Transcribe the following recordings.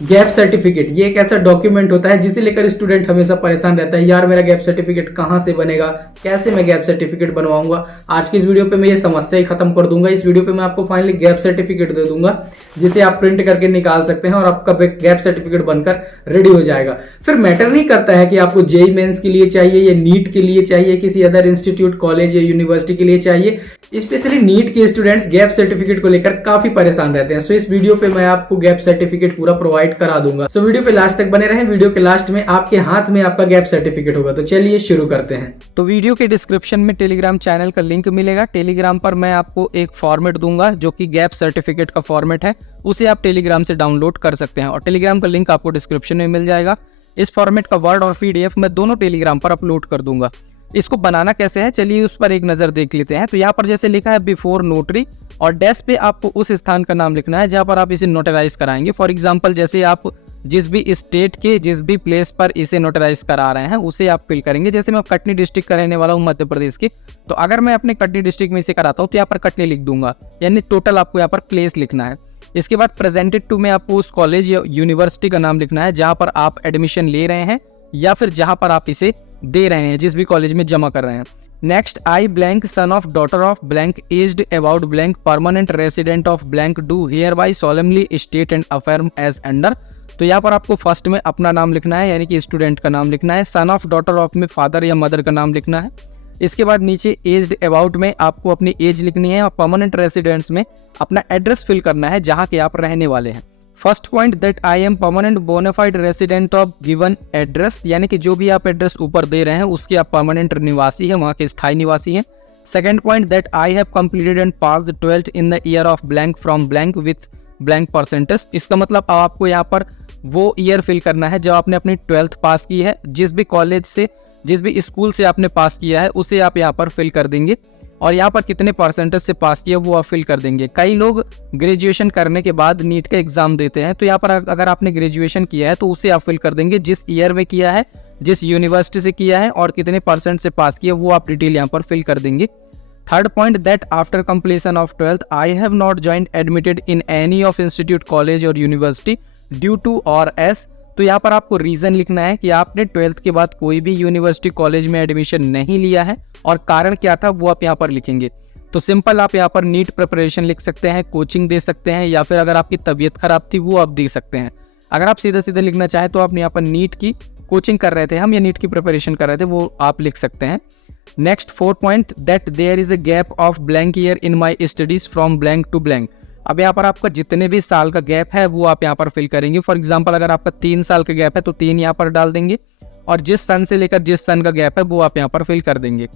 Gap certificate ये एक ऐसा डॉक्यूमेंट होता है जिसे लेकर स्टूडेंट हमेशा परेशान रहता है, यार मेरा गैप सर्टिफिकेट कहाँ से बनेगा, कैसे मैं गैप सर्टिफिकेट बनवाऊंगा। आज की इस वीडियो पे मैं ये समस्या ही खत्म कर दूंगा। इस वीडियो पे मैं आपको फाइनली गैप सर्टिफिकेट दे दूंगा जिसे आप प्रिंट करके निकाल सकते हैं और आपका गैप सर्टिफिकेट बनकर रेडी हो जाएगा। फिर मैटर नहीं करता है कि आपको जेईई मेंस के लिए चाहिए या नीट के लिए चाहिए, किसी अदर इंस्टीट्यूट कॉलेज या यूनिवर्सिटी के लिए चाहिए। स्पेशली नीट के स्टूडेंट्स गैप सर्टिफिकेट को लेकर काफी परेशान रहते हैं। सो इस वीडियो पे मैं आपको गैप सर्टिफिकेट पूरा प्रोवाइड करा दूंगा। सो वीडियो पे लास्ट तक बने रहें। वीडियो के लास्ट में आपके हाथ में आपका गैप सर्टिफिकेट होगा। तो चलिए शुरू करते हैं। तो वीडियो के डिस्क्रिप्शन में टेलीग्राम चैनल का लिंक मिलेगा। टेलीग्राम पर मैं आपको एक फॉर्मेट दूंगा जो कि गैप सर्टिफिकेट का फॉर्मेट है, उसे आप टेलीग्राम से डाउनलोड कर सकते हैं और टेलीग्राम का लिंक आपको डिस्क्रिप्शन में मिल जाएगा। इस फॉर्मेट का वर्ड और पीडीएफ मैं दोनों टेलीग्राम पर अपलोड कर दूंगा। इसको बनाना कैसे है चलिए उस पर एक नज़र देख लेते हैं। तो यहाँ पर जैसे लिखा है बिफोर नोटरी और डैश पे आपको उस स्थान का नाम लिखना है जहाँ पर आप इसे नोटराइज कराएंगे। फॉर एग्जांपल जैसे आप जिस भी स्टेट के जिस भी प्लेस पर इसे नोटराइज करा रहे हैं उसे आप फिल करेंगे। जैसे मैं कटनी डिस्ट्रिक्ट का रहने वाला हूँ मध्य प्रदेश की, तो अगर मैं अपने कटनी डिस्ट्रिक्ट में इसे कराता हूँ तो यहाँ पर कटनी लिख दूंगा, यानी टोटल आपको यहाँ पर प्लेस लिखना है। इसके बाद प्रेजेंटेड टू में आपको उस कॉलेज या यूनिवर्सिटी का नाम लिखना है जहाँ पर आप एडमिशन ले रहे हैं या फिर जहाँ पर आप इसे दे रहे हैं, जिस भी कॉलेज में जमा कर रहे हैं। Next, I blank son of daughter of blank aged about blank permanent resident of blank do hereby solemnly state and affirm as under. तो यहाँ पर आपको फर्स्ट में अपना नाम लिखना है, यानी कि स्टूडेंट का नाम लिखना है। सन ऑफ डॉटर ऑफ में फादर या मदर का नाम लिखना है। इसके बाद नीचे एज्ड अबाउट में आपको अपनी एज लिखनी है और परमानेंट रेसिडेंट्स में अपना एड्रेस फिल करना है जहाँ के आप रहने वाले हैं। First point, that I am permanent bona fide resident of given address, यानी कि जो भी आप एड्रेस ऊपर दे रहे हैं उसके आप परमानेंट निवासी हैं, वहाँ के स्थायी निवासी हैं। Second point, that I have completed and passed 12th in the year of blank from blank with blank percentage. इसका मतलब आपको यहाँ पर वो ईयर फिल करना है जब आपने अपनी 12th पास की है। जिस भी कॉलेज से जिस भी स्कूल से आपने पास किया है उसे आप यहाँ पर फिल कर देंगे और यहाँ पर कितने परसेंटेज से पास किया वो आप फिल कर देंगे। कई लोग ग्रेजुएशन करने के बाद नीट का एग्जाम देते हैं, तो यहाँ पर अगर आपने ग्रेजुएशन किया है तो उसे आप फिल कर देंगे, जिस ईयर में किया है, जिस यूनिवर्सिटी से किया है और कितने परसेंट से पास किया वो आप डिटेल यहाँ पर फिल कर देंगे। Third point, that after completion of 12th I have not joined admitted in any of institute college और यूनिवर्सिटी ड्यू टू और एस। तो यहाँ पर आपको रीजन लिखना है कि आपने 12th के बाद कोई भी यूनिवर्सिटी कॉलेज में एडमिशन नहीं लिया है और कारण क्या था वो आप यहाँ पर लिखेंगे। तो सिंपल आप यहाँ पर नीट प्रिपरेशन लिख सकते हैं, कोचिंग दे सकते हैं, या फिर अगर आपकी तबीयत खराब थी वो आप दे सकते हैं। अगर आप सीधा सीधा लिखना चाहें तो आप यहाँ पर नीट की कोचिंग कर रहे थे हम या नीट की प्रिपरेशन कर रहे थे वो आप लिख सकते हैं। Next fourth point, that there is a gap of blank year in my studies from blank to blank. अब यहाँ पर आपका जितने भी साल का गैप है वो आप यहाँ पर फिल करेंगे। फॉर एग्जांपल अगर आपका 3 साल का गैप है तो 3 यहाँ पर डाल देंगे और जिस सन से लेकर जिस सन का गैप है वो आप यहाँ पर फिल कर देंगे।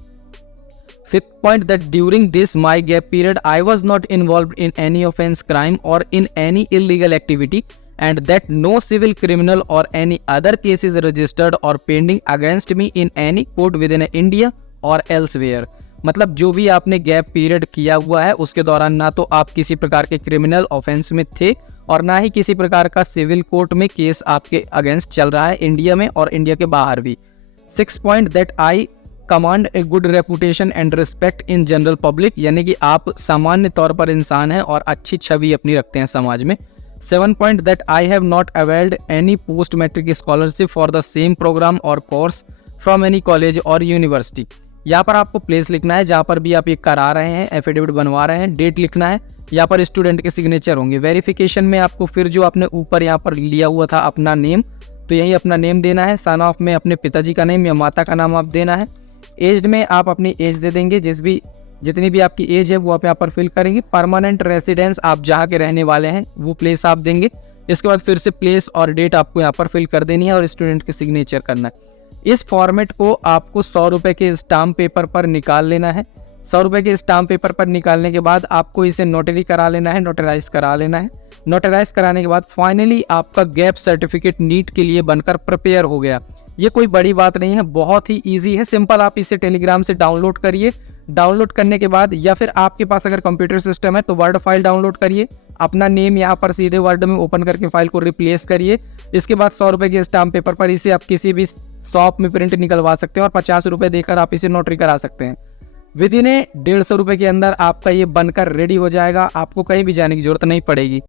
Fifth point, that during this my gap period I was not involve in any offence crime और in any illegal activity and that no civil criminal और एनी अदर केसेज रजिस्टर्ड और pending against me in any court with in India और elsewhere. मतलब जो भी आपने gap period किया हुआ है उसके दौरान ना तो आप किसी प्रकार के क्रिमिनल ऑफेंस में थे और ना ही किसी प्रकार का सिविल कोर्ट में केस आपके अगेंस्ट चल रहा है इंडिया में और इंडिया के बाहर भी। 6 point, that I command a good reputation and respect in general public, यानी कि आप सामान्य तौर पर इंसान हैं और अच्छी छवि अपनी रखते हैं समाज में। 7 point, that I have not availed any post matric scholarship for the same program और कोर्स फ्रॉम एनी कॉलेज और यूनिवर्सिटी। यहाँ पर आपको प्लेस लिखना है जहाँ पर भी आप ये करा रहे हैं, एफिडेविट बनवा रहे हैं, डेट लिखना है, यहाँ पर स्टूडेंट के सिग्नेचर होंगे। वेरिफिकेशन में आपको फिर जो आपने ऊपर यहाँ पर लिया हुआ था अपना नेम, तो यही अपना नेम देना है। सन ऑफ में अपने पिताजी का नेम या माता का नाम आप देना है। एज में आप अपनी एज दे देंगे, जितनी भी आपकी एज है वो आप यहाँ पर फिल करेंगे। परमानेंट रेसिडेंस आप जहाँ के रहने वाले हैं वो प्लेस आप देंगे। इसके बाद फिर से प्लेस और डेट आपको यहाँ पर फिल कर देनी है और स्टूडेंट के सिग्नेचर करना है। इस फॉर्मेट को आपको 100 रुपये के स्टाम्प पेपर पर निकाल लेना है। 100 रुपये के स्टाम्प पेपर पर निकालने के बाद आपको इसे नोटरी करा लेना है, नोटराइज करा लेना है। नोटराइज कराने के बाद फाइनली आपका गैप सर्टिफिकेट नीट के लिए बनकर प्रिपेयर हो गया। ये कोई बड़ी बात नहीं है, बहुत ही ईजी है, सिंपल। आप इसे टेलीग्राम से डाउनलोड करिए। डाउनलोड करने के बाद या फिर आपके पास अगर कंप्यूटर सिस्टम है तो वर्ड फाइल डाउनलोड करिए, अपना नेम यहाँ पर सीधे वर्ड में ओपन करके फाइल को रिप्लेस करिए। इसके बाद 100 रुपये के स्टाम्प पेपर पर इसे आप किसी भी शॉप में प्रिंट निकलवा सकते हैं और 50 रुपये देकर आप इसे नोटरी करा सकते हैं। विदिन 150 रुपये के अंदर आपका ये बनकर रेडी हो जाएगा, आपको कहीं भी जाने की जरूरत नहीं पड़ेगी।